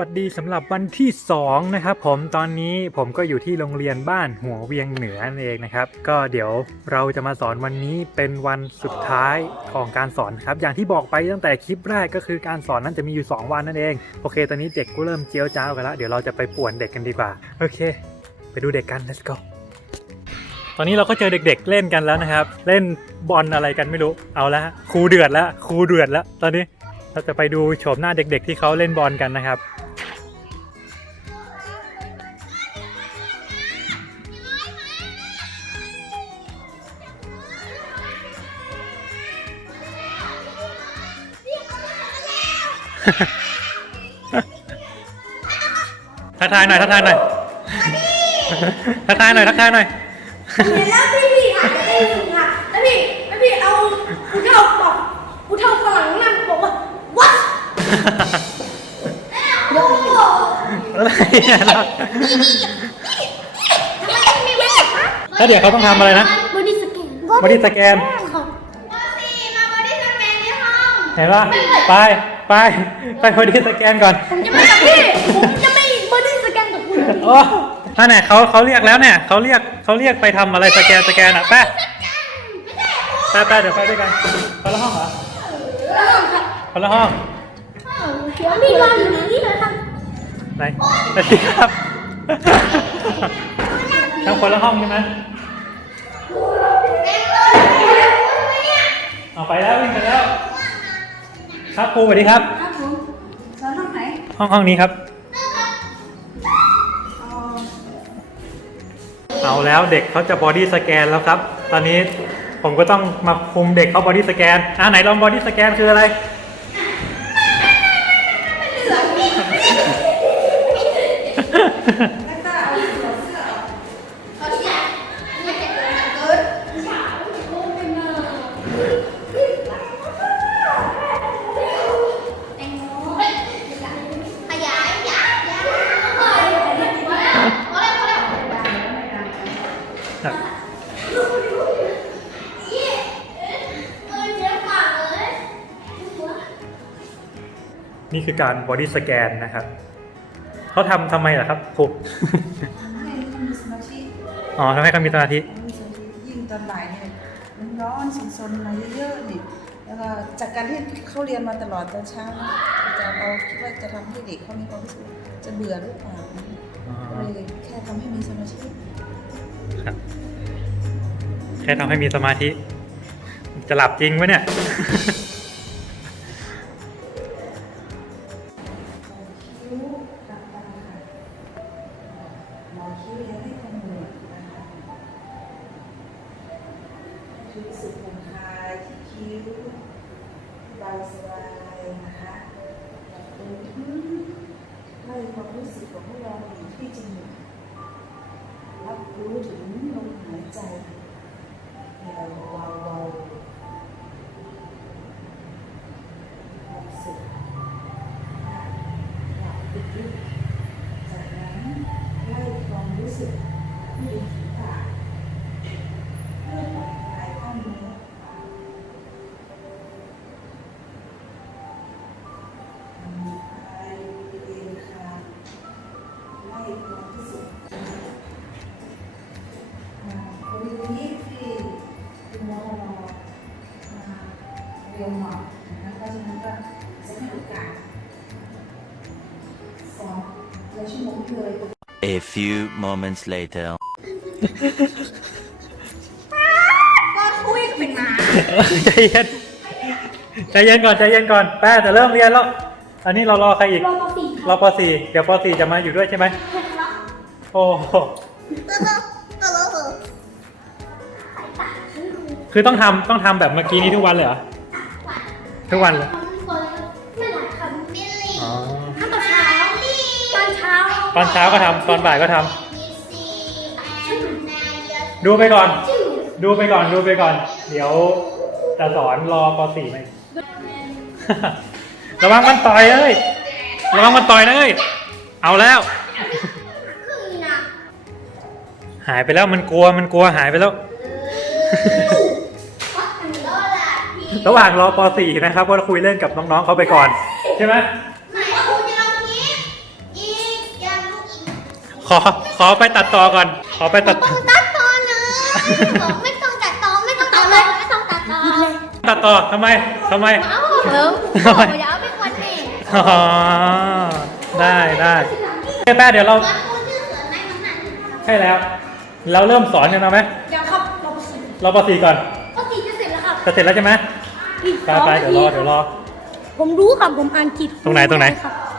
วัสดีสำหรับวันที่2นะครับผมตอนนี้ผมก็อยู่ที่โรงเรียนบ้านหัวเวียงเหนือนั่นเองนะครับ ก็เดี๋ยวเราจะมาสอนวันนี้เป็นวันสุดท้ายของการสอนครับ อย่างที่บอกไปตั้งแต่คลิปแรกก็คือการสอนนั้นจะมีอยู่ 2 วันนั่นเอง โอเค ตอนนี้เด็กก็เริ่มเจียวจ้าวกันแล้วเดี๋ยวเราจะไปป่วนเด็กกันดีกว่า โอเค ไปดูเด็กกัน let's go ตอนนี้เราก็เจอเด็กๆเล่นกันแล้วนะครับ เล่นบอลอะไรกันไม่รู้เอาละครูเดือดแล้วครูเดือดแล้วตอนนี้เราจะไปดูโฉมหน้าเด็ก ๆ ที่เขาเล่นบอลกันนะครับ ทักทายหน่อยทักทายหน่อยทักทายหน่อยทักทายหน่อยเห็นแล้วพี่พี่อะได้หนึ่งอะแล้วพี่แล้วพี่เอาผู้เฒ่าบอกผู้เฒ่าฝรั่งนั่นบอกว่า what โอ้โหอะไรเนี่ยเราทำไมไม่เว้นคะแล้วเดี๋ยวเขาต้องทำอะไรนะบอดี้สแกนบอดี้สแกนครับบอดี้มาบอดี้สแกนในห้องเห็นปะไป ไป ไปบอดี้สแกนก่อน ผมจะไม่กับพี่ ผมจะไม่บอดี้สแกนกับคุณโอ้ท่านไหนเขาเขาเรียกแล้วเนี่ยเขาเรียกเขาเรียกไปทำอะไรสแกนสแกนอะแป๊ะแป๊ะแป๊ะเดี๋ยวไปด้วยกันคนละห้องเหรอครับคนละห้องเดี๋ยวพี่รออยู่นี่เลยครับไหนสวัสดีครับทั้งคนละห้องใช่ไหมเอาไปแล้ววิ่งไปแล้ว ครับครูสวัสดีครับ ครับผมสอนห้องไหนห้องห้องนี้ครับ อ๋อเอาแล้วเด็กเขาจะบอดี้สแกนแล้วครับ ตอนนี้ผมก็ต้องมาคุมเด็กเขาบอดี้สแกนอ่าไหนลองบอดี้สแกนคืออะไร แล้วก็เอาหัวเสื้อออกเขาเสียไม่จะเกินเกินฉาโอ้ยน่าแนี่คือการบอดี้สแกนนะครับเขาทำทำไมล่ะครับครูให้มีสมาธิอ๋อทำให้เขามีสมาธิมีสมาธิยิ่งตอนบ่ายเนี่ยมันร้อนสนๆมาเยอะๆนี่แล้วก็จากการที่เขาเรียนมาตลอดตอนเช้าอาจารย์เราคิดว่าจะทำให้เด็กเขามีความรู้สึกจะเบื่อหรือเปล่าอ๋อก็เลยแค่ทำให้มีสมาธิครับแค่ทำให้มีสมาธิ จะหลับจริงไหมเนี่ย รู้สึกของพวกเราอยู่ที่จมูกรับรู้ถึงลมหายใจเบาเบา ชั่วโมงที่เลย A few moments later. ก็คุยกับเป็นมาใจเย็นใจเย็นก่อนใจเย็นก่อนแป้จะเริ่มเรียนแล้ว อันนี้เรารอใครอีกรอปสี่รอปสี่เดี๋ยวปสี่จะมาอยู่ด้วยใช่ไหมโอ้โหคือต้องทำต้องทำแบบเมื่อกี้นี้ทุกวันเลยเหรอทุกวันเลย ตอนเช้าก็ทำตอนบ่ายก็ทำดูไปก่อน ดูไปก่อนดูไปก่อน เดี๋ยวจะสอนรอปสี่ไหม ระวังมันต่อยเอ้ยระวังมันต่อยนะเอ้ยเอาแล้วคือนะหายไปแล้วมันกลัวมันกลัวหายไปแล้วก็อันนี้ก็แหละพี่ระหว่างรอป .4 นะครับ ก็คุยเล่นกับน้องๆเขาไปก่อน ใช่ไหม ไหนครูจะลองนี้ อ ขอขอไปตัดต่อก่อน ขอไปตัด ต้องตัดต่อนะบอกไม่ต้องตัดต่อไม่ต้องตัดต่อไม่ต้องตัดต่อตัดต่อทำไมทำไมเอ้าเดี๋ยวทำไมเดี๋ยวเป็นคนนี่อ๋อได้ได้เอ้ยแป้เดี๋ยวเรามันพูดชื่อเสือไหมมันนั่นใช่แล้ว เราเริ่มสอนกันเอาไหมเดี๋ยวครับเราไปสิเราปสี่ก่อนก็สี่จะเสร็จแล้วครับจะเสร็จแล้วใช่ไหมอีกไปสองไปนาเดี๋ยวทีรอเดี๋ยวรอ ผมรู้ครับผมอ่านจิตตรงไหนตรงไหน ครับอืม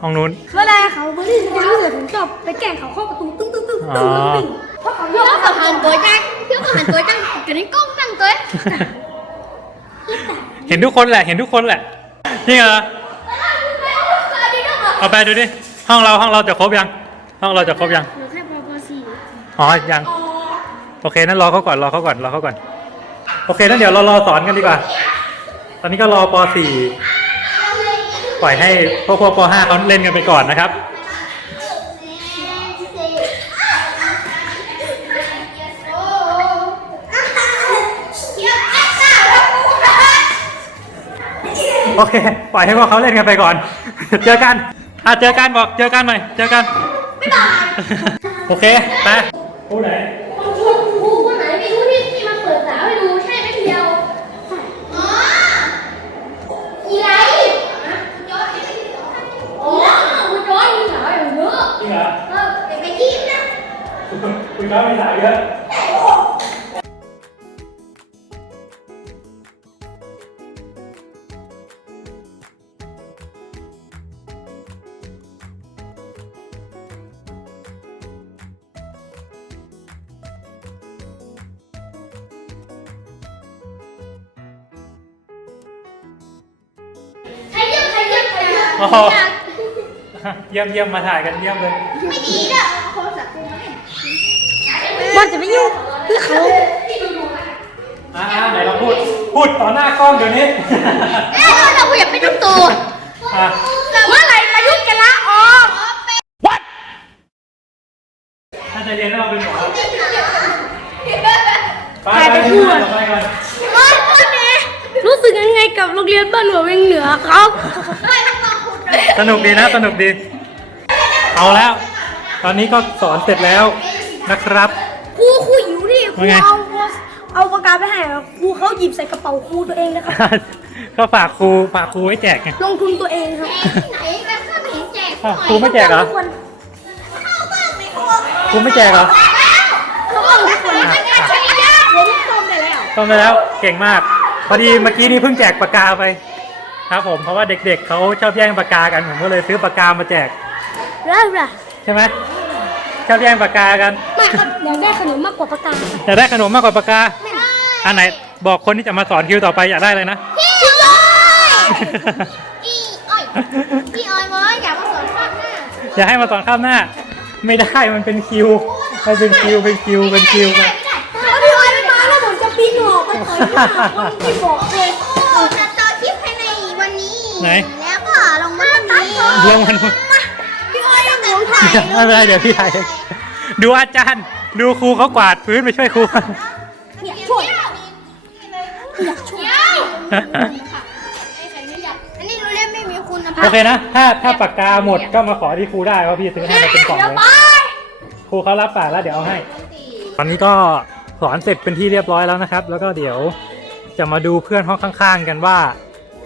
ห้องนู้น เวลาเขาไม่ได้จะรู้เลยผมชอบไปแกล้งเขาเข้าประตูตึ้งตึ้งตึ้งตึ้งตึ้งเพราะเขาชเพื่ออบประหารตัวจังเพื่อประหารตัวจังจะได้กล้องนั่งตัวเห็นทุกคนแหละ เห็นทุกคนแหละจริงเหรอ เอาไปดูดิ ห้องเราห้องเราจะครบยัง ห้องเราจะครบยัง หนูแค่ปปสี่อ๋อ ยัง โอเคนั้นรอเขาก่อน รอเขาก่อน รอเขาก่อน โอเคนั้นเดี๋ยวเรารอสอนกันดีกว่า ตอนนี้ก็รอป .4 ปล่อยให้พวกพวกป .5 เขาเล่นกันไปก่อนนะครับ โอเค ปล่อยให้พวกเขาเล่นกันไปก่อน เจอกันอะเจอกันบอกเจอกันหน่อยเจอกันโอเคไปผู้ไหน คุณครูครูคนไหนไม่รู้ที่ที่มาเปิดสาวให้ดูใช่ไหมเดียวอ๋ออีไรอ๋อคุณย้อยมีสาวอยู่เยอะ จริงเหรอ เออเด็กไปยิ้มนะ คุณก็มีสายเยอะใครเยี่ยมใครเยี่ยมใครเยี่ยมโอ้โห เยี่ยมเยี่ยมมาถ่ายกันเยี่ยมเลย ไม่ดีเด้อเอ ว่าจะไม่ยุ่งคือเขาอ่าไหนเราพูด พูดต่อหน้ากล้องเดี๋ยวนี้เอ้ยเราอยากไปทุกตัวอะเมื่อไหร่ประยุทธ์จะละออกถ้าใจเย็นแล้วเราเป็นหมอไปใครไปจะไปพูดต่อไปก่อนไม่พูดดิรู้สึกยังไงกับโรงเรียนบ้านหัวเวียงเหนือครับไม่ต้องต้องพูดเลยสนุกดีนะสนุกดี เอาแล้ว ตอนนี้ก็สอนเสร็จแล้วนะครับครูครูหิวดิ ครูว่าไง เอาเอาปากกาไปให้อะครูเขาหยิบใส่กระเป๋าครูตัวเองนะครับ ก็ฝากครูฝากครูไว้แจกไง ลงทุนตัวเองครับที่ไหนกันข้าไม่เห็นแจกอะครูไม่แจกเหรอ ทุกคนครูไม่แจกเหรอเขาบอกทุกคนอะอะผมต้มได้แล้วต้มไปแล้วเก่งมาก พอดีเมื่อกี้นี่เพิ่งแจกปากกาไป ครับผมเพราะว่าเด็กๆเขาชอบแย่งปากกากันผมก็เลยซื้อปากกามาแจกได้ละใช่ไหม ชอบแย่งปากกากันไม่ครับอยากได้ขนมมากกว่าปากกาครับอยากได้ขนมมากกว่าปากกาอันไหนบอกคนที่จะมาสอนคิวต่อไปอยากได้เลยนะ พี่อ้อยพี่อ้อยพี่อ้อยบอกว่าอยากมาสอนภาคหน้าอยากให้มาสอนข้ามหน้า ไม่ได้มันเป็นคิวมันเป็นคิวเป็นคิวเป็นคิวไม่ได้ถ้าพี่ออยไม่มาแล้วผมจะปีนหอกไปต่อยหน้าคนที่บอกเลย โอ้จะต่อคลิปภายในวันนี้ ไหน แล้วก็ลงมาตรงนี้ลงมันพี่อ้อย ยังหวงถ่ายไม่เป็นไรเดี๋ยวพี่ถ่ายดูอาจารย์ ดูครูเขากวาดพื้นไปช่วยครู อยากช่วยอยากช่วยอันนี้รู้เล่นไม่มีคุณภาพโอเคนะ ถ้าถ้าปากกาหมดก็มาขอที่ครูได้ว่าพี่ซื้อให้มาเป็นกล่องเลยครูเขารับปากแล้วเดี๋ยวเอาให้ ตอนนี้ก็สอนเสร็จเป็นที่เรียบร้อยแล้วนะครับ แล้วก็เดี๋ยวจะมาดูเพื่อนห้องข้างๆ กันว่า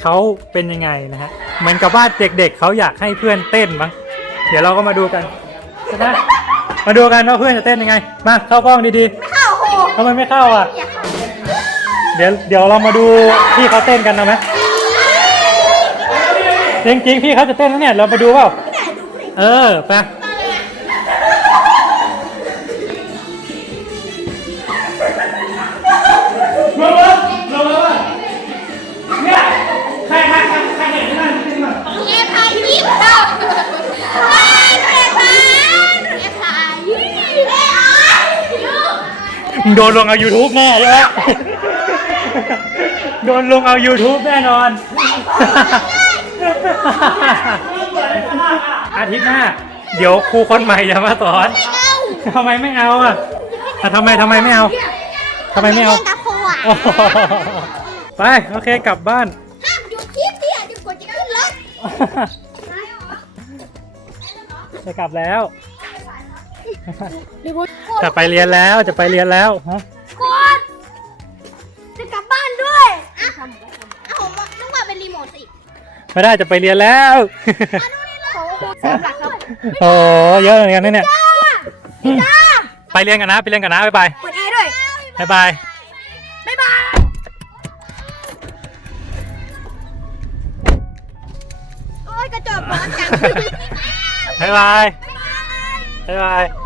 เขาเป็นยังไงนะฮะ เหมือนกับว่าเด็กๆเขาอยากให้เพื่อนเต้นมั้ง เดี๋ยวเราก็มาดูกันใช่ไหมมาดูกันว่าเพื่อนจะเต้นยังไง มาเข้ากล้องดีเข้าโหๆทำไมไม่เข้าอะ อยากเข้าเดี๋ยวเดี๋ยวเรามาดูพี่เขาเต้นกันนะไหมจริงๆพี่เขาจะเต้นแล้วเนี่ยเราไปดูเปล่า เออไป โดนลงเอา YouTube แน่ใช่ไหมโดนลงเอา YouTube แน่นอน อาทิตย์หน้า เดี๋ยวครูคนใหม่จะมาสอนทำไมไม่เอาอะอะทำไมทำไมไม่เอาทำไมไม่เอาเล่นกับครูอะโอ้โหไป โอเคกลับบ้าน ห้ามหยุดคลิปดิอะเดี๋ยวกดจะขึ้นรถจะกลับแล้วไจะไปเรียนแล้วจะไปเรียนแล้วฮะกดจะกลับบ้านด้วยอ้าวผมนึกว่าเป็นรีโมทสิไม่ได้จะไปเรียนแล้วของครูสามหลักครับโอ้เยอะเหมือนกันนะเนี่ยไปเรียนกันนะไปเรียนกันนะบ๊ายบายเปิดแอร์ด้วยบ๊ายบายบ๊ายบายโอ้ยกระจกร้อนจังบ๊ายบายบ๊ายบายว้าวไ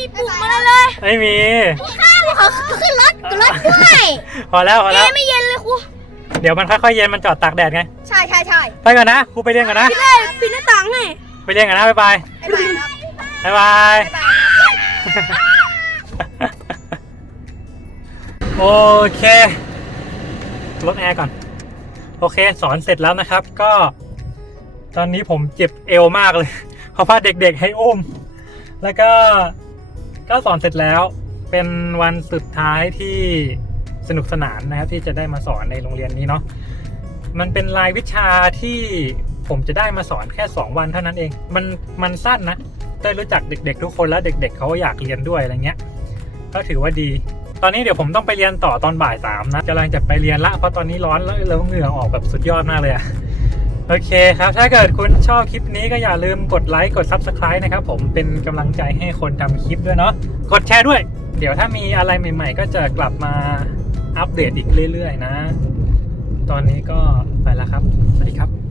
ม่มีปุ่มอะไรเลยไม่มี ข้าวเขาขึ้นรถรถด้วยพอแล้วพอแล้วไม่เย็นเลยครูเดี๋ยวมันค่อยๆเย็นมันจอดตากแดดไง ใช่ใช่ใช่ไปก่อนนะครูไปเรียนก่อนนะ พี่เล่ปิดหน้าต่างให้ไปเรียนกันนะบ๊ายบายบ๊ายบายครับบ๊ายบาย บ๊ายบายครับโอเคลดแอร์ก่อน โอเค สอนเสร็จแล้วนะครับ ก็ ตอนนี้ผมเจ็บเอวมากเลย เพราะว่าเด็กๆให้อุ้ม แล้วก็ ก็สอนเสร็จแล้วเป็นวันสุดท้ายที่สนุกสนานนะครับที่จะได้มาสอนในโรงเรียนนี้เนาะมันเป็นรายวิชาที่ผมจะได้มาสอนแค่ 2 วันเท่านั้นเอง มันมันสั้นนะได้รู้จักเด็ก ๆ ทุกคนแล้วเด็ก ๆเขาอยากเรียนด้วยอะไรเงี้ย ก็ถือว่าดี ตอนนี้เดี๋ยวผมต้องไปเรียนต่อตอนบ่ายสามนะกำลังจะไปเรียนละเพราะตอนนี้ร้อนแล้วเหงื่อออกแบบสุดยอดมากเลยอะ โอเคครับ ถ้าเกิดคุณชอบคลิปนี้ก็อย่าลืมกดไลค์ กด Subscribe นะครับผมเป็นกำลังใจให้คนทำคลิปด้วยเนาะ กดแชร์ด้วย เดี๋ยวถ้ามีอะไรใหม่ ๆ ก็จะกลับมาอัปเดตอีกเรื่อย ๆ นะ ตอนนี้ก็ไปแล้วครับ สวัสดีครับ